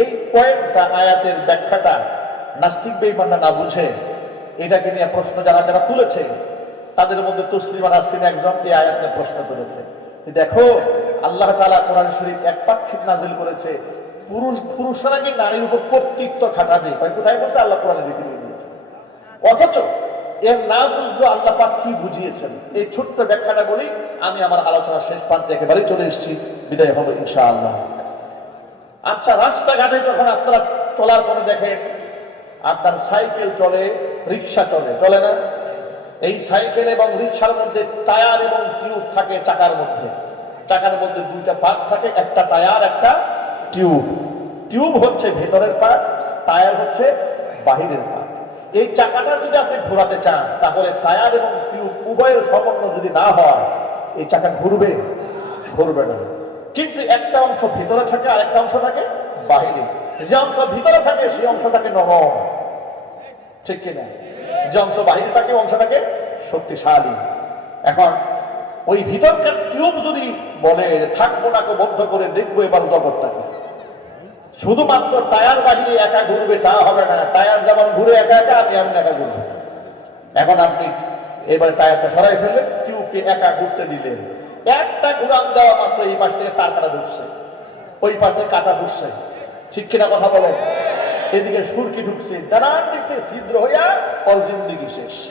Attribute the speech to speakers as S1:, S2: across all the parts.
S1: এই কয়েকটা আয়াতের ব্যাখ্যাটা নাস্তিক না বুঝে, এটাকে নিয়ে প্রশ্ন যারা যারা তুলেছে, তাদের মধ্যে তসলিমা একজন এই প্রশ্ন দেখো, আল্লাহ তাআলা কোরআন শরীফ নাজিল করেছে, পুরুষ, পুরুষরা নারীর উপর কর্তৃত্ব খাটাবে? কোথায় বলছে? আল্লাহ দিয়ে দিয়েছে। অথচ এর না বুঝলো আল্লাহ পাক কি বুঝিয়েছেন? এই ছোট্ট ব্যাখ্যাটা বলি আমি আমার আলোচনা শেষ প্রান্তে একেবারে চলে এসেছি। বিদায় হব ইনশাআল্লাহ। আচ্ছা রাস্তাঘাটে যখন আপনারা চলার পরে দেখেন আপনার সাইকেল চলে, রিক্সা চলে চলে না? এই সাইকেল এবং রিক্সার মধ্যে টায়ার এবং টিউব থাকে চাকার মধ্যে। চাকার মধ্যে দুইটা পার্ট থাকে, একটা টায়ার, একটা টিউব। টিউব হচ্ছে ভেতরের পার্ট, টায়ার হচ্ছে বাহিরের পার্ট। এই চাকাটা যদি আপনি ঘোরাতে চান, তাহলে টায়ার এবং টিউব উভয়ের সমন্বয় যদি না হয়, এই চাকা ঘুরবে ঘুরবে না। কিন্তু একটা অংশ ভিতরে থাকে আর একটা অংশ থাকে বাহিরে। যে অংশ ভিতরে থাকে, সেই অংশটাকে নরম। ঠিক কিনা যে অংশ বাহিরে থাকে ওই অংশটাকে শক্তিশালী। এখন, ওই ভিতরকার টিউব যদি বলে থাকব না বন্ধ করে দেখব এবার জগৎটাকে। শুধুমাত্র টায়ার বাহিরে একা ঘুরবে তা হবে না। টায়ার যেমন ঘুরে একা একা আপনি এমন একা ঘুরবেন এখন আপনি এবারে টায়ারটা সরাই ফেললেন, টিউবকে একা ঘুরতে দিলেন। একটা ঘুরান দেওয়া মাত্র এই পাশ থেকে তার কাটা ঢুকছে। ওই পাশ থেকে কাটা ঢুকছে। ঠিক কিনা কথা বলেন? এদিকে সুরকি ঢুকছে। দাঁড়ান দিকে ছিদ্র হইয়া ওর জিন্দিগি শেষ।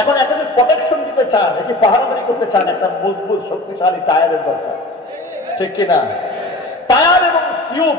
S1: এখন একটা যদি প্রোটেকশন দিতে চান, একে পাহারাদারি করতে চান, একটা মজবুত, শক্তিশালী টায়ারের দরকার। ঠিক কিনা? টায়ার এবং টিউব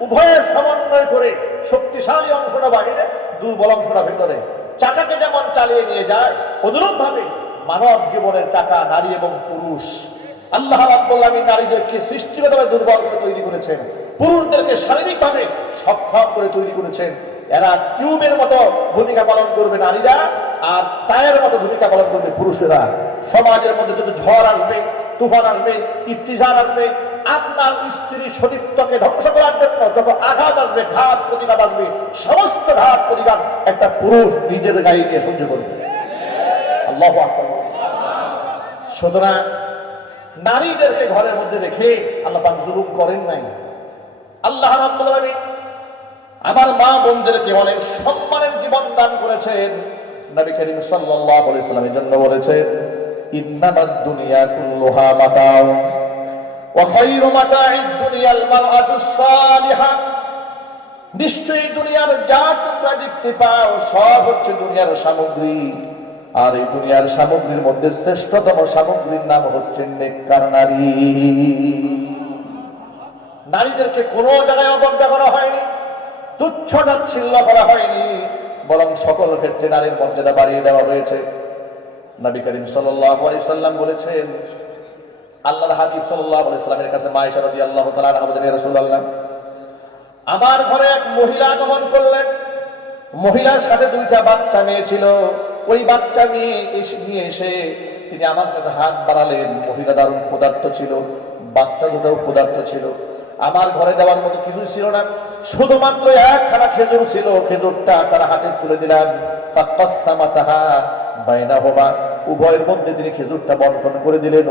S1: উভয়ের সমন্বয় করে শক্তিশালী অংশটা বাহিরে দুর্বল অংশটা ভেতরে। চাকাকে যেমন চালিয়ে নিয়ে যায় অনুরূপ ভাবে মানব জীবনের চাকা, নারী এবং পুরুষ। আল্লাহ রাব্বুল আলামিন নারীদেরকে সৃষ্টিগতভাবে দুর্বল করে তৈরি করেছেন? পুরুষদেরকে শারীরিকভাবে সক্ষম করে তৈরি করেছেন। এরা টিউবের মতো ভূমিকা পালন করবে নারীরা আর টায়ারের মতো ভূমিকা পালন করবে পুরুষেরা। সমাজের মধ্যে যত ঝড় আসবে, তুফান আসবে ইফতিজার আসবে, আপনার স্ত্রী সতীত্বকে ধ্বংস করার জন্য যত আঘাত আসবে, ঘাত প্রতিঘাত আসবে, সমস্ত ঘাত প্রতিঘাত একটা পুরুষ নিজের গায়ে দিয়ে সহ্য করবে আল্লাহ সুতরাং নারীদেরকে ঘরের মধ্যে রেখে আল্লাহ পাক জুলুম করেন নাই। আল্লাহ রাব্বুল আমার মা বোনদেরকে অনেক সম্মানের জীবন দান করেছেন। নবী করিম সাল্লাল্লাহু আলাইহি সাল্লামের জন্য বলেছেন, ইন্নামাদ দুনিয়া কুল্লুহা মাতাউ ওয়া খায়রু মাতা'id দুনিয়াল মারআতুস সালিহা। নিশ্চয়ই দুনিয়ার যা তোমরা দেখতে পাও সব হচ্ছে দুনিয়ার সামগ্রী। আর এই দুনিয়ার সামগ্রীর মধ্যে শ্রেষ্ঠতম সামগ্রীর নাম হচ্ছে নেককার নারী। নারীদেরকে কোনো জায়গায় অবজ্ঞা করা হয়নি, তুচ্ছ তাচ্ছিল্য করা হয়নি, বরং সকল ক্ষেত্রে নারীর মর্যাদা বাড়িয়ে দেওয়া হয়েছে। নবী করিম সাল্লাম বলেছেন, আল্লাহর হাবিব সাল্লামের কাছে ইয়া আমার ঘরে এক মহিলা আগমন করলেন। মহিলার সাথে দুইটা বাচ্চা মেয়ে ছিল। ওই বাচ্চা নিয়ে এসে নিয়ে এসে তিনি আমার কাছে হাত বাড়ালেন। মহিলা দারুণ ক্ষুধার্ত ছিল, বাচ্চা দুটাও ক্ষুধার্ত ছিল। আমার ঘরে দেওয়ার মতো কিছুই ছিল না। শুধুমাত্র একখানা খেজুর ছিল। খেজুরটা তারা হাতে তুলে দিলাম। ফাত্তাসামাতাহা বাইনাহুমা। উভয়ের মধ্যে তিনি খেজুরটা বন্টন করে দিলেন।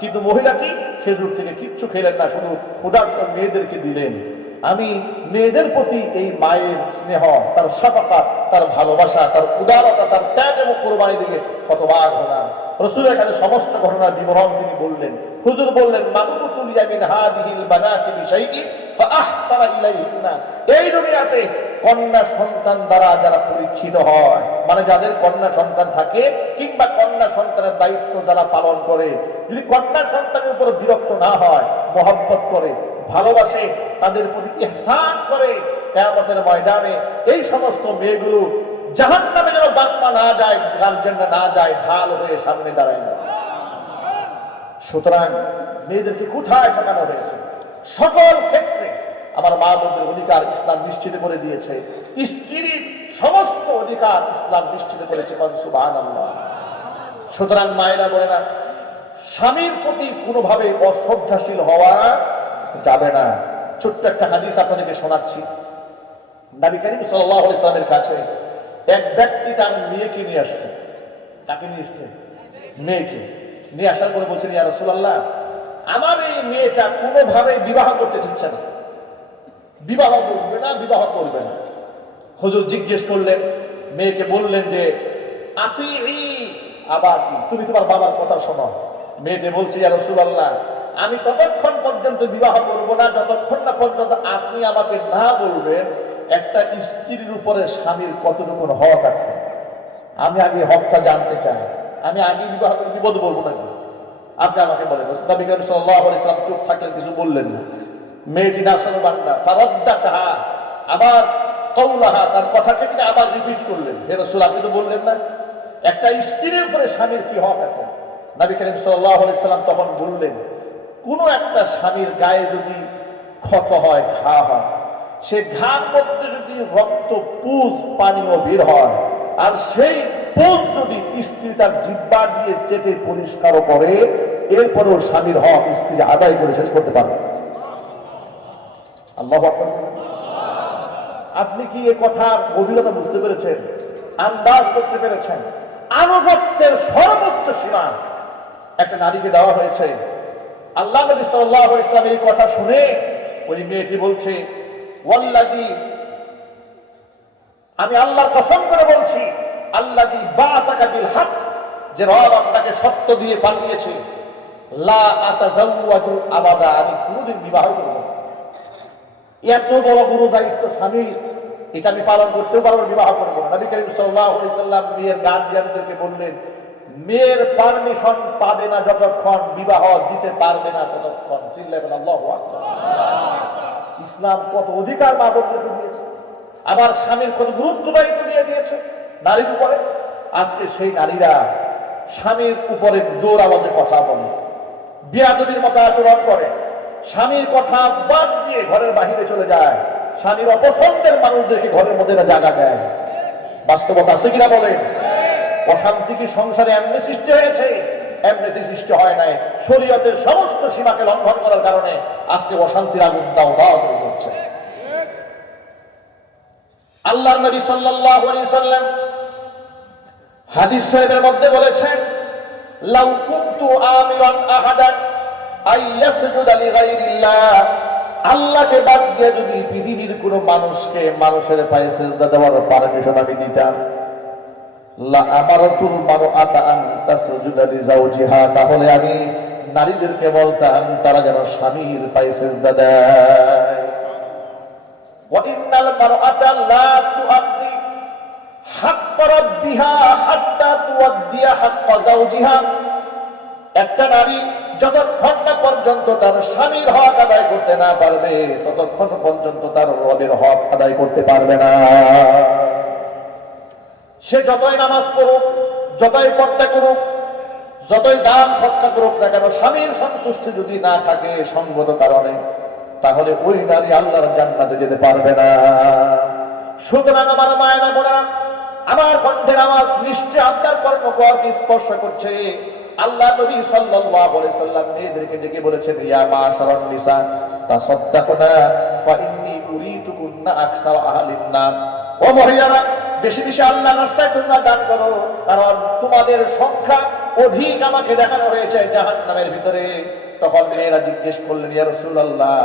S1: কিন্তু মহিলা কি খেজুর থেকে কিচ্ছু খেলেন না। শুধু ক্ষুধার্ত মেয়েদেরকে দিলেন। আমি মেয়েদের প্রতি এই মায়ের স্নেহ, তার সাফাকাত তার ভালোবাসা, তার উদারতা, তার ত্যাগ এবং কোরবানি দিকে হতবাক হলাম। রসুল এখানে সমস্ত ঘটনার বিবরণ তিনি বললেন। হুজুর বললেন মাবুতুল ইয়ামিন হাদিহিল বানাতি ফাআহসানা ইলাইহিন্না। এই দুনিয়াতে কন্যা সন্তান দ্বারা যারা পরীক্ষিত হয় মানে যাদের কন্যা সন্তান থাকে কিংবা কন্যা সন্তানের দায়িত্ব যারা পালন করে, যদি কন্যা সন্তানের উপর বিরক্ত না হয়, মহব্বত করে ভালোবাসে, তাদের প্রতি ইহসান করে কেয়ামতের ময়দানে এই সমস্ত মেয়েগুলো জাহান নামে যেন বার্মা না যায়, গার্জেনরা না যায়, ঢাল হয়ে সামনে দাঁড়ায় যায়। সুতরাং মেয়েদেরকে কোথায় ঠকানো হয়েছে? সকল ক্ষেত্রে আমার মা বোনদের অধিকার ইসলাম নিশ্চিত করে দিয়েছে। স্ত্রীর সমস্ত অধিকার ইসলাম নিশ্চিত করেছে সুতরাং মায়েরা বলে না স্বামীর প্রতি কোনোভাবে অশ্রদ্ধাশীল হওয়া যাবে না। ছোট্ট একটা হাদিস আপনাদেরকে শোনাচ্ছি। নবী করিম সাল্লাল্লাহু আলাইহি সাল্লামের কাছে এক ব্যক্তি তার মেয়েকে নিয়ে আসছে। কাকে নিয়ে এসছে? মেয়েকে। নিয়ে আসার পরে বলছেন, ইয়া রাসূলুল্লাহ, আমার এই মেয়েটা কোনোভাবে বিবাহ করতে চাচ্ছে না। বিবাহ করবে না, বিবাহ করবে না। হুজুর জিজ্ঞেস করলেন, মেয়েকে বললেন যে আতি আবার তুমি তোমার বাবার কথা শোনো। মেয়েতে বলছে, ইয়া রাসূলুল্লাহ আমি ততক্ষণ পর্যন্ত বিবাহ করব না, যতক্ষণ না পর্যন্ত আপনি আমাকে না বলবেন, একটা স্ত্রীর উপরে স্বামীর কতটুকু হক আছে। আমি আগে হকটা জানতে চাই। আমি আগে বিবাহ করে বিপদ বলব নাকি? আপনি আমাকে বলেন। নবী করিম সাল্লাল্লাহু আলাইহি সাল্লাম চুপ থাকলেন, কিছু বললেন না। মেয়েটি নাসানো বান্দা ফারাদ্দা তাহা আবার কৌলাহা তার কথাকে তিনি আবার রিপিট করলেন। হে রাসূল, আপনি তো বললেন না। একটা স্ত্রীর উপরে স্বামীর কি হক আছে? নবী করিম সাল্লাল্লাহু সাল্লাম তখন বললেন কোন একটা স্বামীর গায়ে যদি ক্ষত হয়, ঘা হয়, সে ঘার মধ্যে যদি রক্ত পুষ পানীয় বের হয়, আর সেই পুষ যদি স্ত্রী তার জিব্বা দিয়ে চেটে পরিষ্কার করে, এরপরেও স্বামীর হক স্ত্রী আদায় করে শেষ করতে পারবে। আল্লাহ আপনি কি এ কথার গভীরতা বুঝতে পেরেছেন? আন্দাজ করতে পেরেছেন? আনুগত্যের সর্বোচ্চ সীমা একটা নারীকে দেওয়া হয়েছে। আল্লাহ নবী আলাইহি ইসলামের কথা শুনে ওই মেয়েটি বলছে, ওয়াল্লাযী আমি আল্লাহর কসম করে বলছি, আল্লাযী বাআসাকা বিল হক যে রব আপনাকে সত্য দিয়ে পাঠিয়েছে, লা আতাজাওয়াজু আবাদা আমি কোনোদিন বিবাহ করব এত বড় গুরু দায়িত্ব স্বামী, এটা আমি পালন করতেও পারব বিবাহ করব নবী করিম আলাইহি সাল্লাম মেয়ের গার্জিয়ানদেরকে বললেন মেয়ের পারমিশন পাবে না যতক্ষণ বিবাহ দিতে পারবে না ততক্ষণ। চিল্লাবেন আল্লাহু ইসলাম কত অধিকার মা দিয়েছে। আবার স্বামীর কত গুরুত্ব দায়িত্ব দিয়ে দিয়েছে। নারীর উপরে। আজকে সেই নারীরা স্বামীর উপরে জোর আওয়াজে কথা বলে। বিয়াদবির মতো আচরণ করে। স্বামীর কথা বাদ দিয়ে ঘরের বাহিরে চলে যায়। স্বামীর অপছন্দের মানুষদেরকে ঘরের মধ্যে জায়গা দেয়। বাস্তবতা আছে কিনা বলেন? অশান্তি কি সংসারে এমনি সৃষ্টি হয়েছে এমনিতে সৃষ্টি হয় নাই। শরীয়তের সমস্ত সীমাকে লঙ্ঘন করার কারণে আজকে অশান্তির আগুন দাও দাও করে হচ্ছে আল্লাহ নবী সাল্লাল্লাহু আলাইহি সাল্লাম হাদিস শরীফের মধ্যে বলেছেন, লাউ কুনতু আমিরান আহাদান আই ইয়াসজুদা লিগাইরিল্লাহ। আল্লাহকে বাদ দিয়ে যদি পৃথিবীর কোন মানুষকে মানুষের পায়ে সেজদা দেওয়ার পারমিশন আমি দিতাম তাহলে আমি নারীদেরকে বলতাম তারা যেন স্বামীর পায়ে দেয়। একটা নারী যতক্ষণ না পর্যন্ত তার স্বামীর হক আদায় করতে না পারবে, ততক্ষণ পর্যন্ত তার রবের হক আদায় করতে পারবে না। সে যতই নামাজ পড়ুক, যতই পর্দা করুক, যতই দান সৎকা করুক না কেন, স্বামীর সন্তুষ্টি যদি না থাকে সঙ্গত কারণে, তাহলে ওই নারী আল্লাহর জান্নাতে যেতে পারবে না। সুতরাং আমার মায়েরা বোনেরা, আমার কণ্ঠের আওয়াজ নিশ্চয় আপনার কর্মকরকে স্পর্শ করছে। আল্লাহ নবী সাল্লাল্লাহু আলাইহি সাল্লাম মেয়েদেরকে ডেকে বলেছেন, ইয়া মাশারান নিসা তাসাদ্দাকুনা ফা ইন্নী উরিতুকুন্না আকসার আহলিন নার। ও মহিলারা বেশি বেশি আল্লাহ রাস্তায় তোমরা দান করো। কারণ তোমাদের সংখ্যা অধিক আমাকে দেখানো হয়েছে জাহান্নামের ভিতরে। তখন মেয়েরা জিজ্ঞেস করলেন, ইয়া রাসূলুল্লাহ,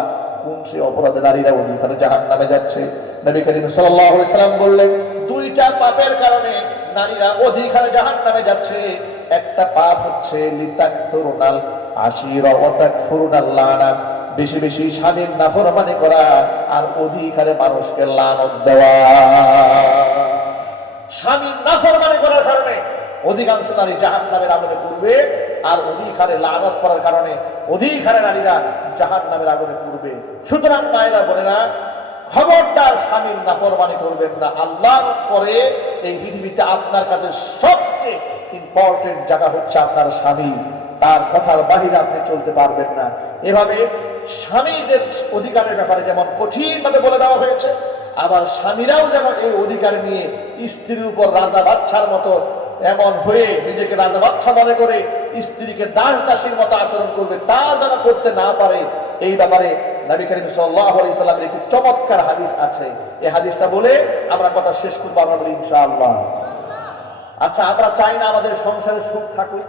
S1: কোন সে অপরাধে নারীরা অধিকারে জাহান নামে যাচ্ছে? নবী করিম সাল্লাম বললেন, দুইটা পাপের কারণে নারীরা অধিকারে জাহান নামে যাচ্ছে। একটা পাপ হচ্ছে লিতাকথুরুনাল আশিরা ওয়া তাকফুরুনাল লানাত বেশি বেশি স্বামীর নাফরমানি করা আর অধিকারে মানুষকে লানত দেওয়া। স্বামীর নাফরমানি করার কারণে অধিকাংশ নারী জাহান নামের আগুনে পড়বে আর অধিকারে লানত করার কারণে অধিকারে নারীরা জাহান নামের আগুনে পড়বে সুতরাং মায়েরা বোনেরা, খবরদার স্বামীর নাফরমানি করবেন না। আল্লাহর পরে এই পৃথিবীতে আপনার কাছে সবচেয়ে ইম্পর্টেন্ট জায়গা হচ্ছে আপনার স্বামী। তার কথার বাহিরে আপনি চলতে পারবেন না। এভাবে স্বামীদের অধিকারের ব্যাপারে যেমন কঠিনভাবে বলে দেওয়া হয়েছে আবার স্বামীরাও যেন এই অধিকার নিয়ে স্ত্রীর উপর রাজা বাচ্চার মতো এমন হয়ে নিজেকে রাজা বাচ্চা মনে করে স্ত্রীকে দাস দাসীর মতো আচরণ করবে, তা যেন করতে না পারে, এই ব্যাপারে নবী করিম সাল্লাল্লাহু আলাইহি একটি চমৎকার হাদিস আছে। এই হাদিসটা বলে আমরা কথা শেষ করব, আমরা বলি ইনশাআল্লাহ। আচ্ছা আমরা চাই না আমাদের সংসারে সুখ থাকুক।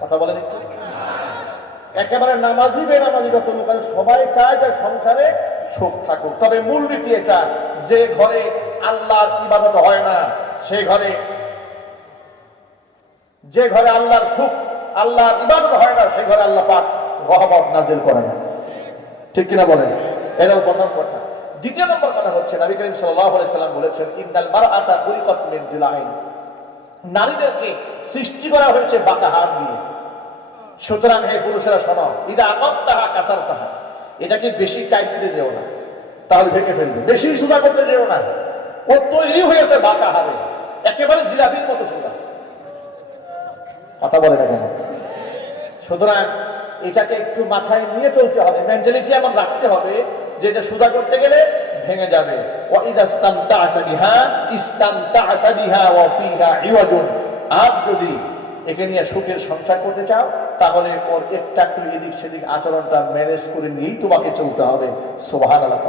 S1: কথা বলেন একটু। একেবারে নামাজি, বেনামাজি যত লোক আছে, সবাই চায় যে সংসারে সুখ থাকুক। তবে মূল রীতি এটা যে ঘরে আল্লাহর ইবাদত হয় না, সে ঘরে যে ঘরে আল্লাহর সুখ, আল্লাহর ইবাদত হয় না, সে ঘরে আল্লাহ পাক রহমত নাজিল করে না ঠিক কিনা বলেন? এটাও প্রথম কথা। দ্বিতীয় নম্বর কথা হচ্ছে, নবী করিম আলাইহি সাল্লাম বলেছেন, ইন্নাল মারআতা খুলিকাত মিন দিলাইন নারীদেরকে সৃষ্টি করা হয়েছে বাঁকা হাত দিয়ে। সুতরাং হে পুরুষেরা, শোনো, ইদা আকম তাহা কাসার তাহা এটাকে বেশি টাইট দিতে যেও না? তাহলে ভেঙে ফেলবে। বেশি সোজা করতে যেও না। ও তৈরি হয়েছে বাঁকা হারে একেবারে জিলাপির মতো সোজা কথা বলে না কেন? সুতরাং এটাকে একটু মাথায় নিয়ে চলতে হবে। মেন্টালিটি এমন রাখতে হবে যে এটা সোজা করতে গেলে ভেঙে যাবে। আর যদি একে নিয়ে সুখের সংসার করতে চাও তাহলে ওর একটা একটু এদিক সেদিক আচরণটা ম্যানেজ করে নিয়েই তোমাকে চলতে হবে। সুবহানাল্লাহ।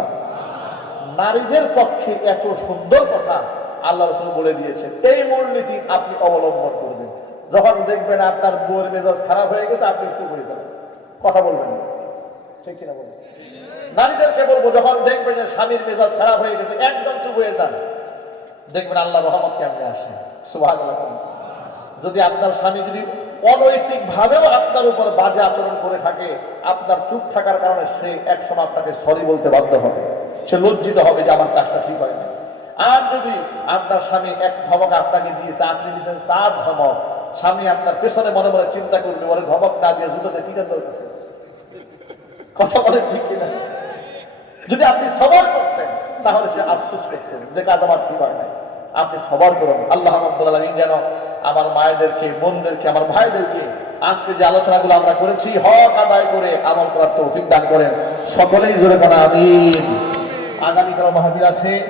S1: নারীদের পক্ষে এত সুন্দর কথা আল্লাহ রসুল বলে দিয়েছেন। এই মূলনীতি আপনি অবলম্বন করবেন। যখন দেখবেন আপনার বউয়ের মেজাজ খারাপ হয়ে গেছে, আপনি চুপ হয়ে যাবেন। কথা বলবেন। ঠিক কিনা বলবেন নারীদেরকে বলব, যখন দেখবেন যে স্বামীর মেজাজ খারাপ হয়ে গেছে, একদম চুপ হয়ে যান। দেখবেন আল্লাহ রহমত কেমনে আসে। সুবাহ যদি আপনার স্বামী যদি অনৈতিক ভাবেও আপনার উপর বাজে আচরণ করে থাকে, আপনার চুপ থাকার কারণে সে একসময় আপনাকে সরি বলতে বাধ্য হবে। সে লজ্জিত হবে যে আমার কাজটা ঠিক হয় না আর যদি আপনার স্বামী এক ধমক আপনাকে দিয়েছে, আপনি দিয়েছেন চার ধমক, স্বামী আপনার পেছনে মনে মনে চিন্তা করবে, বলে ধমক না দিয়ে জুতোতে পিটান দরকার কথা বলেন ঠিক কিনা? যদি আপনি সবর করতেন, তাহলে সে আফসোস করতেন যে কাজ আমার ঠিক হয় নাই। আপনি সবার করুন। আল্লাহ আলমিন যেন আমার মায়েদেরকে, বোনদেরকে, আমার ভাইদেরকে আজকে যে আলোচনাগুলো আমরা করেছি, হক আদায় করে আমল করার তৌফিক দান করেন। সকলেই জোরে করা আমি আগামীকাল মাহাবীর আছে।